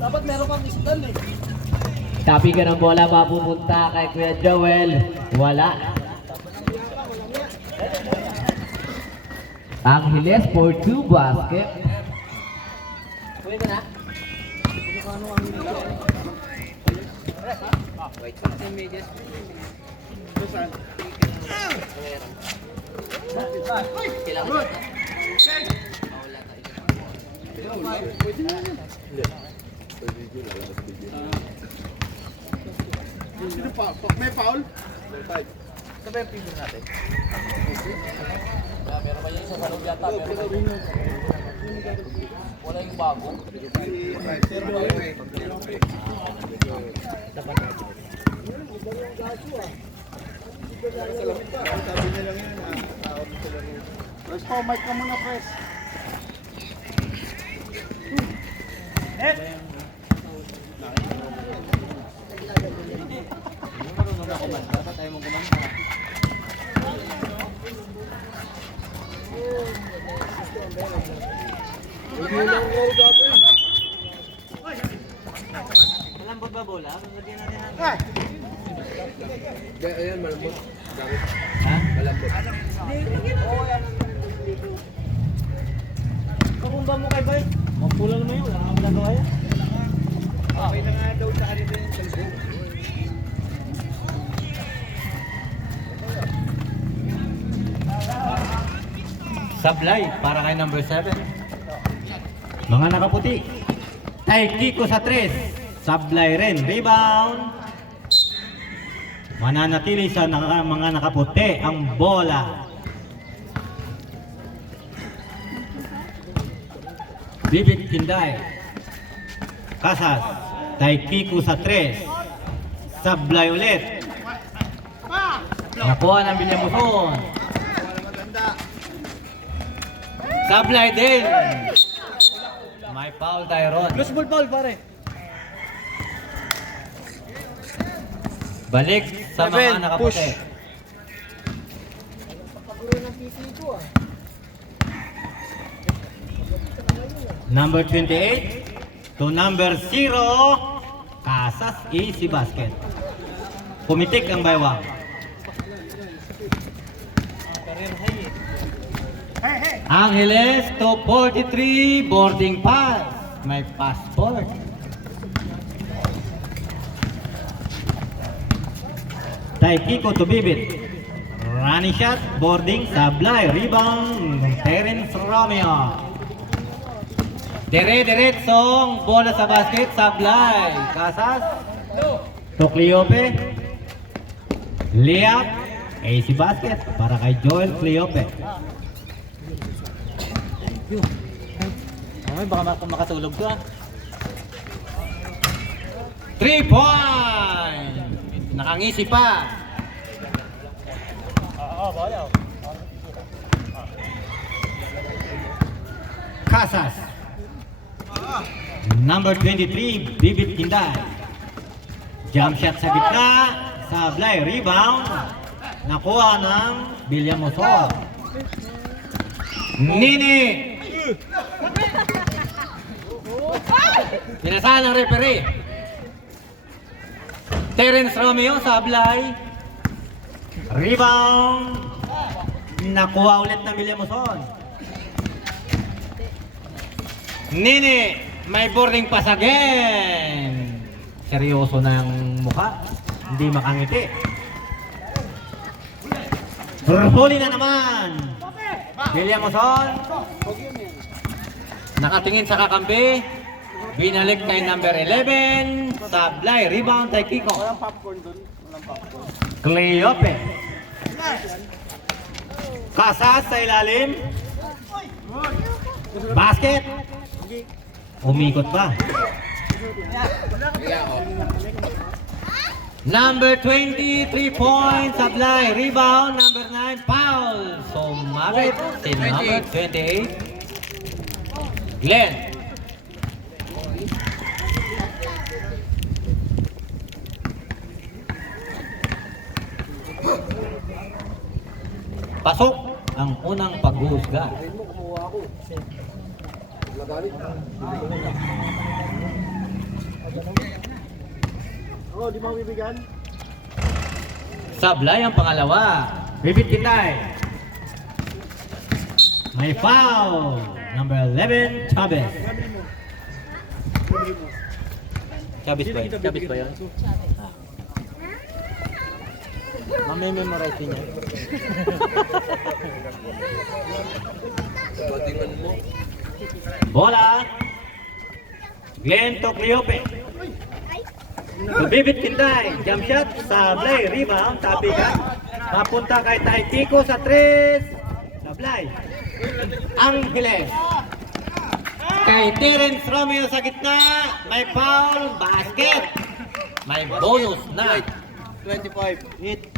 Dapat meron kang isdal eh. Tapi ka ng bola mapupunta kay Kuya Joel. Wala. Angeles for 2 basket. Pwede na? Wait, 15 meters. Kailangan Sino pa? May foul? Ito ba yung pino natin? Meron ba yung isang salong yata? Wala yung bago? Press po, mic ka muna, press. Dapat tayo mong kumanta. Malambot ba bola? Lagyan natin natin. Ayan, malambot. Ha? Malambot. Kakumba mo kay Bay. Mampula naman yun. Wala kang magagawa yan. Okay na nga daw sa kanila yung salbo. Sablay para kay number 7. Mga nakaputi. Taikiko sa 3. Sablay rin. Rebound. Mananatili sa mga nakaputi ang bola. Bibit Kinday. Casas. Taikiko sa 3. Sablay ulit. Nakuha ng Villamuson. Sablay din. May foul Tyron. Loose ball foul pare. Balik sa mga nakaputi. Number 28 to number 0. Casas easy basket. Pumitik ang baywang. Angeles to 43, boarding pass. May passport. Taikiko to Bibit. Running shot, boarding, Sablay, rebound, Terence Romeo. Diretsong bola sa basket, Sablay. Casas. To Cleope. Layup. AC basket para kay Joel Cleope. Ay, baka makatulog ka. 3 point! Nakangisi pa. Bayaw. Casas. Number 23, Bibit Kinday. Jump shot sa gitna. Sablay, rebound. Nakuha ng Villamuson. Nini. Pinasahan ng referee. Terence Romeo, Sablay. Rebound. Nakuha ulit ng Villamuson. Nini, may boarding pass again. Seryoso na ang mukha. Hindi makangiti. Huli na naman. Villamuson. Nakatingin sa kakampi. Binalik kay number 11. Sablay, rebound kay Kiko. Walang popcorn dun. Walang popcorn. Cleope. Casas sa ilalim. Basket. Umikot pa. Number 20, 3 points, Sablay, rebound, number 9, foul. So, mabit si number 28, Glenn. Pasok ang unang paghuhusga. Oh, di mo bibigyan? Sablay ang pangalawa. Repeat Kitay. May foul. Number 11, Chavez. Chavez ba yun? Chavez ba yun? Mamememorize niya. Bola. Glenn Tocliope. Bibit Kinday, jump shot, sablay, rebound, tapikan. Mapunta kay Taikiko sa 3. Sablay. Angeles. Kay Terence Romeo sa gitna, may foul, basket. May bonus na. 25. Hit.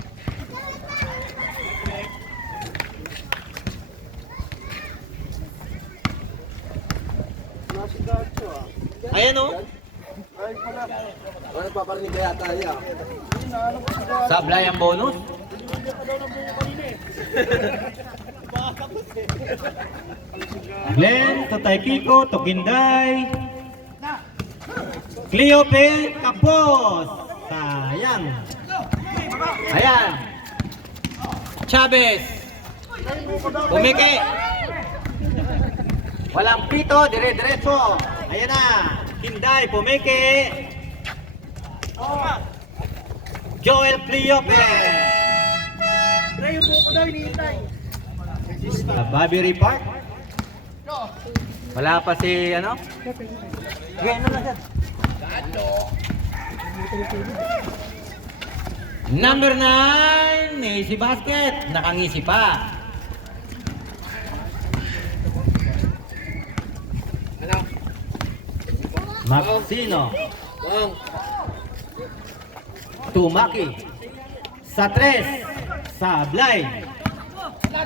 Ayan o. Ay, pala. Ano paparinig kaya tayo? Sablay ang bonus. Glenn, to Taikiko, to Kinday. Cleope, kapos. Sayang. Ayan. Chavez. Pumiki. Walang pito, dire-diretso. Ayan na. Kinday, pumiki. Joel Cleope. Pre, yung buko daw, hinihintay. Bobby Park. Wala pa si ano? Sige, ano na sir? Number 9, easy basket. Nakangisi pa. Maxino. Tumaki. Sa 3. Sablay.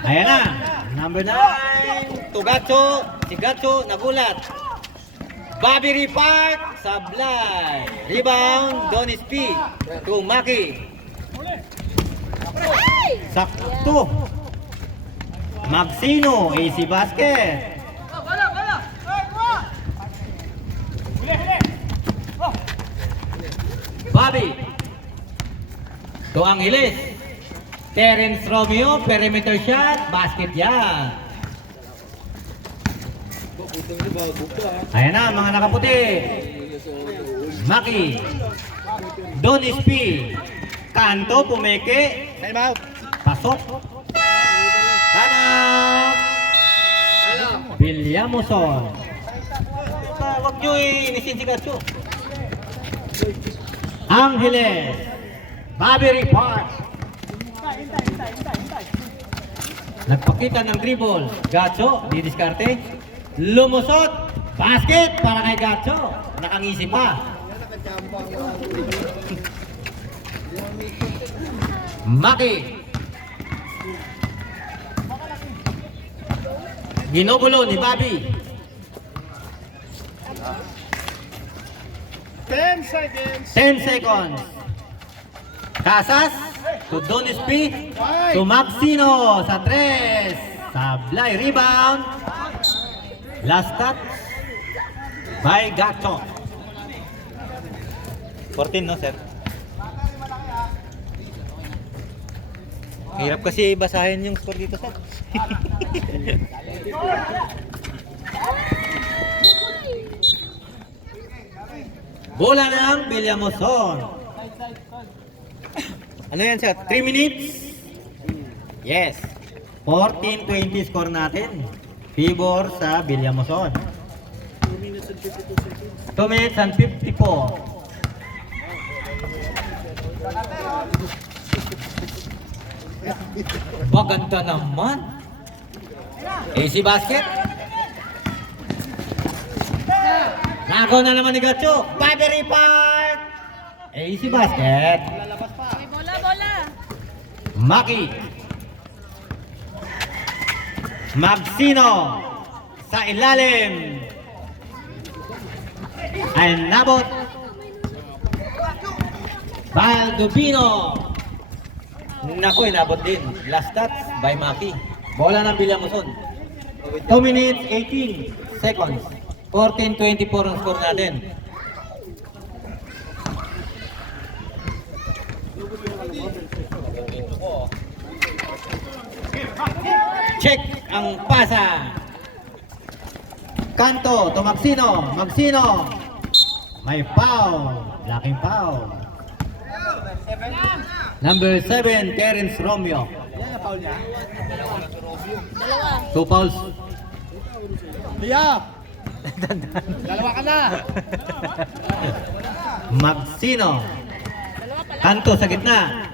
Ayan na. Number 9. Tugatso. Si Gatso nagulat. Bobby Park. Sablay. Rebound. Donis P. Tumaki. Sakto. Maxino. Easy basket. Bobby. To Angeles. Terence Romeo, perimeter shot, basket yan. Ayan na, mga nakaputi. Maki. Donis P. Kanto, pumeke. Time out. Pasok. Hanap. Villamuzon. Huwag nyo inisin si Gatso. Angeles. Bobby Park. Nagpakita ng dribble. Gatso, didiskarte. Lumusot. Basket para kay Gatso. Nakangisi pa. Maki. Ginugulo ni Bobby. 10 seconds. 10 seconds. Casas to Donis P. To Maxino sa 3. Sablay rebound. Last touch by Gatso. 14 no sir? Hirap kasi basahin yung score dito sir. Bola ng Villamuzon. Ano yan sir? 3 minutes? Yes. 14-20 score natin. Favor sa Villamuzon. 2 minutes and 54. Baganda naman. Easy basket. Nagaw na naman ni Gatso. Bobby Park. Easy basket. Bola. Maki. Maxino. Sa ilalim. Ay nabot. Baldubino. Naku, inabot din. Last touch by Maki. Bola ng Villamuzon. 2 minutes 18 seconds. 14-24 ang score natin. Check ang pasa. Kanto to Maxino. Maxino. May foul. Laking foul. Number 7, Terence Romeo. Dalawa. 2 fouls. Dalawa ka na. Maxino. Dalawa pala. Kanto sa gitna.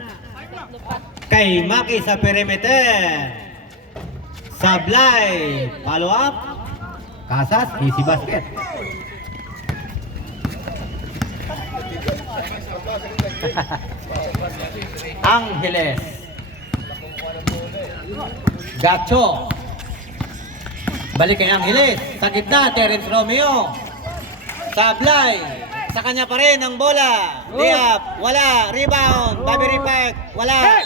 Kay Maki sa perimeter. Sablay. Follow up. Casas. Easy basket. Angeles. Gacho. Balik kay Angeles. Sa gitna, Terence Romeo. Sablay. Sa kanya pa rin ang bola. Diap. Wala. Rebound. Bobby Ripac. Wala.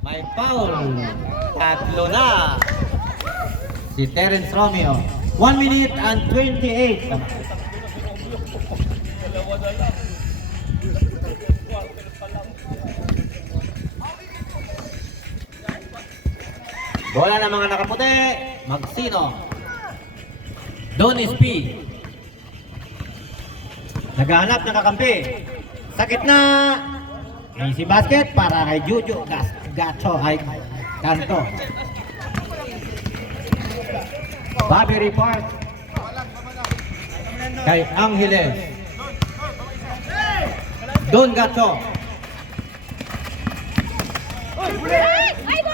May foul. Tatlo na. Si Terence Romeo. 1 minute and 28. Bola ng mga nakaputi. Maxino. Donis P. Naghahanap ng kakampi. Sa gitna. Easy basket para kay Juju Gacho ay Kanto. Bobby Repart. Kay Angeles. Don Gacho.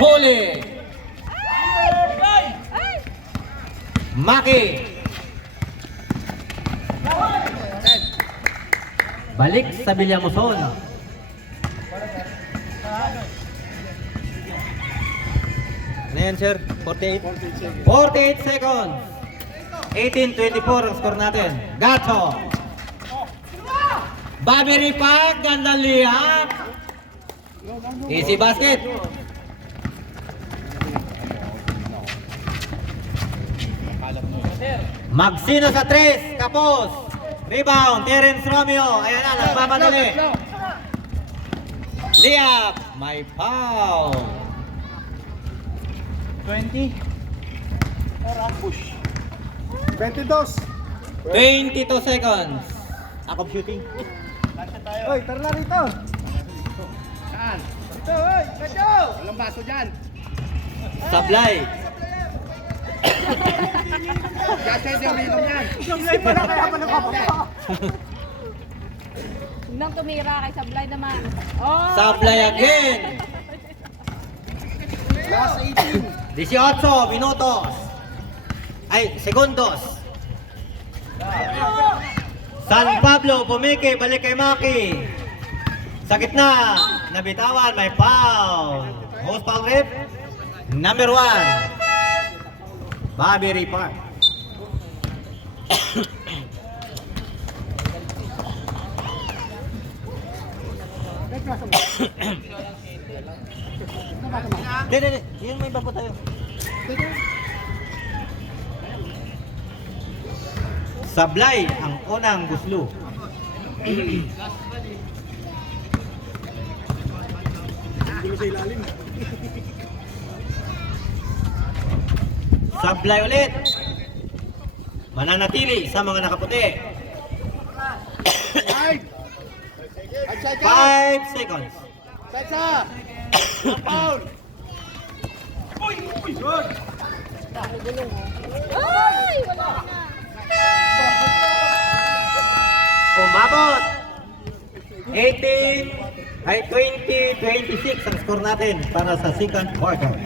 Huli. Maki. Balik sa Villamuson. Ano yan, sir? 48? 48 seconds. 18-24 ang score natin. Gacho. Bobby Ripac. Gandang lihak. Easy basket. Maxino sa 3. Kapos. Rebound. Terence Romeo. Ayan na. Nagmamadali. Liap. May foul. 20. Push. 22. 22 seconds. Ako shooting. Hoy, tara na rito. Saan? Ito, hoy, Kacho! Walang baso dyan. Sablay. Kasi hindi ang ilong yan. Sablay pa na kaya pa nakapapa. Huwag nang tumira kay Sablay naman. Oh, Sablay again. Last 18. 18 minutos. Ay, segundos. San Pablo, pumiki, balik kay Maki. Sa gitna, nabitawan, may foul. Most foul rip, number 1. Bobby Ripac. Hindi. Yun may bago tayo. Sablay ang unang guslo. Sablay ulit. Mananatili sa mga nakaputi. 5 seconds. Sacha! Foul! Ay, wala na. Umabot. 18 ay 20-26 ang score natin para sa second quarter.